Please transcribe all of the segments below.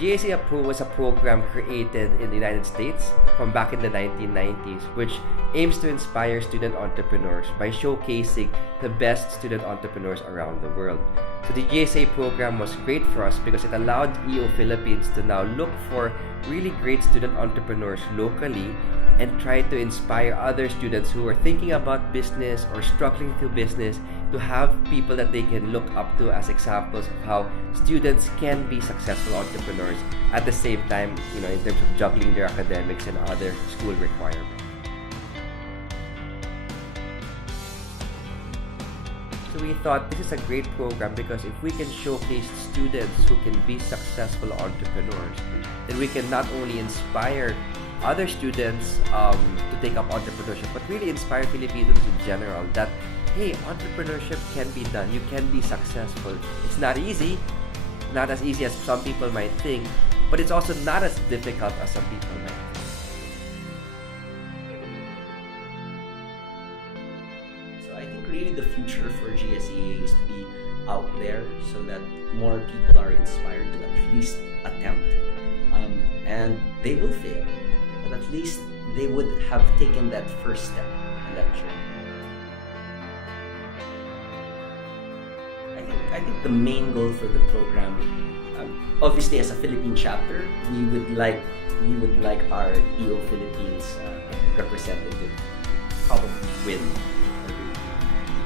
GSEA Pro was a program created in the United States from back in the 1990s, which aims to inspire student entrepreneurs by showcasing the best student entrepreneurs around the world. So the GSEA program was great for us because it allowed EO Philippines to now look for really great student entrepreneurs locally and try to inspire other students who are thinking about business or struggling through business to have people that they can look up to as examples of how students can be successful entrepreneurs at the same time, in terms of juggling their academics and other school requirements. So we thought this is a great program because if we can showcase students who can be successful entrepreneurs, then we can not only inspire other students to take up entrepreneurship, but really inspire Filipinos in general that, hey, entrepreneurship can be done. You can be successful. It's not easy, not as easy as some people might think, but it's also not as difficult as some people might think. So I think really the future for GSEA is to be out there so that more people are inspired to at least attempt. And they will fail, but at least they would have taken that first step in that journey. I think the main goal for the program, obviously as a Philippine chapter, we would like our EO Philippines representative probably win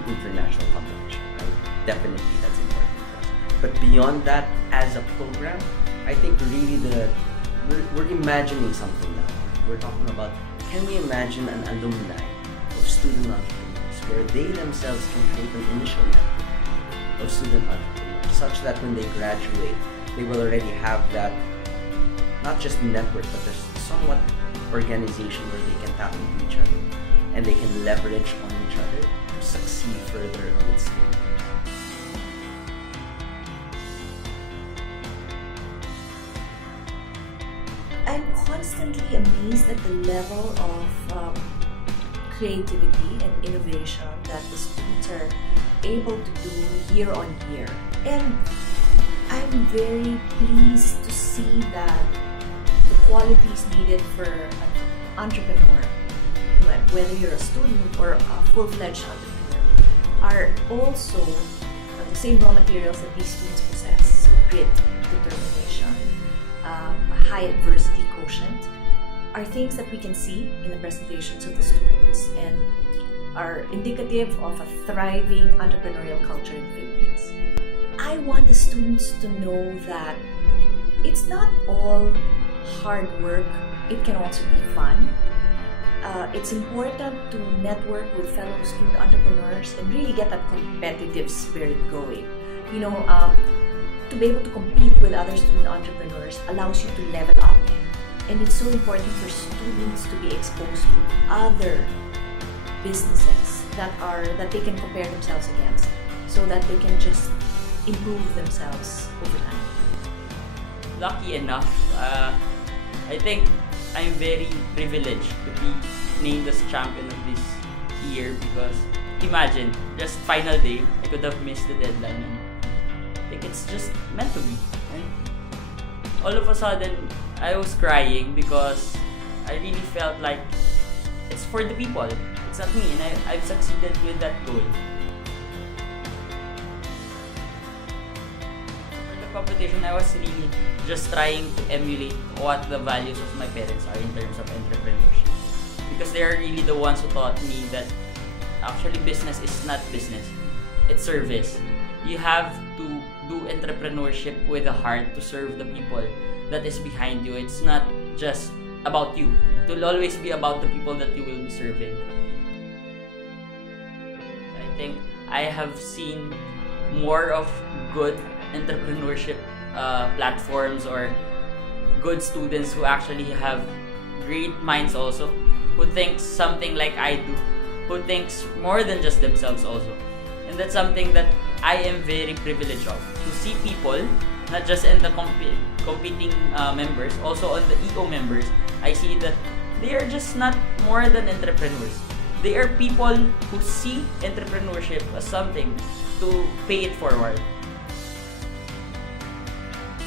the international competition, right? Definitely that's important for us. But beyond that, as a program, I think really we're imagining something now. We're talking about, can we imagine an alumni of student entrepreneurs where they themselves can create an initial network of student entrepreneurs such that when they graduate, they will already have that, not just network, but there's somewhat organization where they can tap into each other and they can leverage on each other to succeed further on its career. I'm constantly amazed at the level of creativity and innovation that the students are able to do year on year. And I'm very pleased to see that the qualities needed for an entrepreneur, whether you're a student or a full-fledged entrepreneur, are also the same raw materials that these students possess: grit, determination, a high adversity quotient, are things that we can see in the presentations of the students and are indicative of a thriving entrepreneurial culture in the Philippines. I want the students to know that it's not all hard work, it can also be fun. It's important to network with fellow student entrepreneurs and really get that competitive spirit going. To be able to compete with other student entrepreneurs allows you to level up. And it's so important for students to be exposed to other businesses that they can compare themselves against so that they can just improve themselves over time. Lucky enough, I think I'm very privileged to be named as champion of this year because imagine, just final day, I could have missed the deadline. I think it's just meant to be. And all of a sudden, I was crying because I really felt like it's for the people. It's not me, and I've succeeded with that goal. For the competition, I was really just trying to emulate what the values of my parents are in terms of entrepreneurship. Because they are really the ones who taught me that actually business is not business, it's service. You have to do entrepreneurship with a heart to serve the people that is behind you. It's not just about you. It will always be about the people that you will be serving. I think I have seen more of good entrepreneurship platforms or good students who actually have great minds also, who think something like I do, who thinks more than just themselves also. And that's something that I am very privileged of, to see people, not just in the competing members, also on the EO members. I see that they are just not more than entrepreneurs. They are people who see entrepreneurship as something to pay it forward.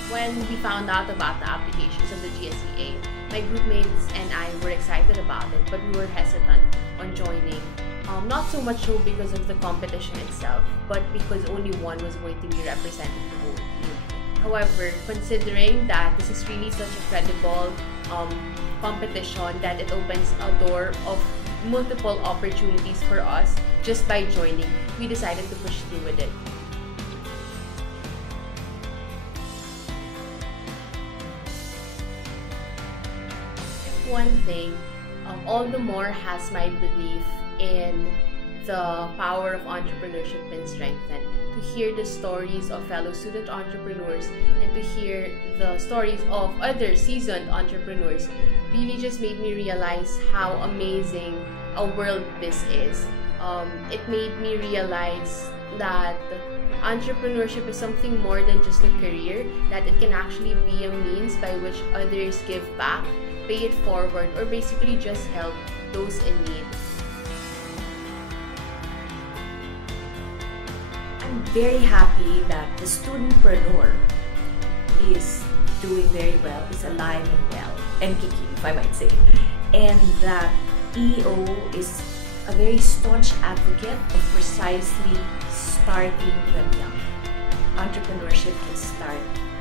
When we found out about the applications of the GSEA, my groupmates and I were excited about it, but we were hesitant on joining. Not so much so because of the competition itself, but because only one was going to be representing the whole team. However, considering that this is really such a credible competition, that it opens a door of multiple opportunities for us just by joining, we decided to push through with it. One thing, all the more has my belief in the power of entrepreneurship been strengthened. To hear the stories of fellow student entrepreneurs and to hear the stories of other seasoned entrepreneurs really just made me realize how amazing a world this is. It made me realize that entrepreneurship is something more than just a career, that it can actually be a means by which others give back, pay it forward, or basically just help those in need. I'm very happy that the studentpreneur is doing very well, is alive and well, and kicking, if I might say. And that EO is a very staunch advocate of precisely starting them young. Entrepreneurship can start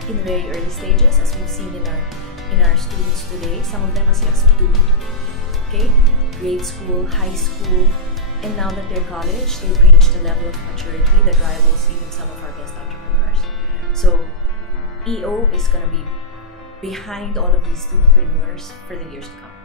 in very early stages, as we've seen in our students today. Some of them as young as 2, okay, grade school, high school, and now that they're college, they've reached a level of maturity that rivals even some of our best entrepreneurs. So EO is going to be behind all of these studentpreneurs for the years to come.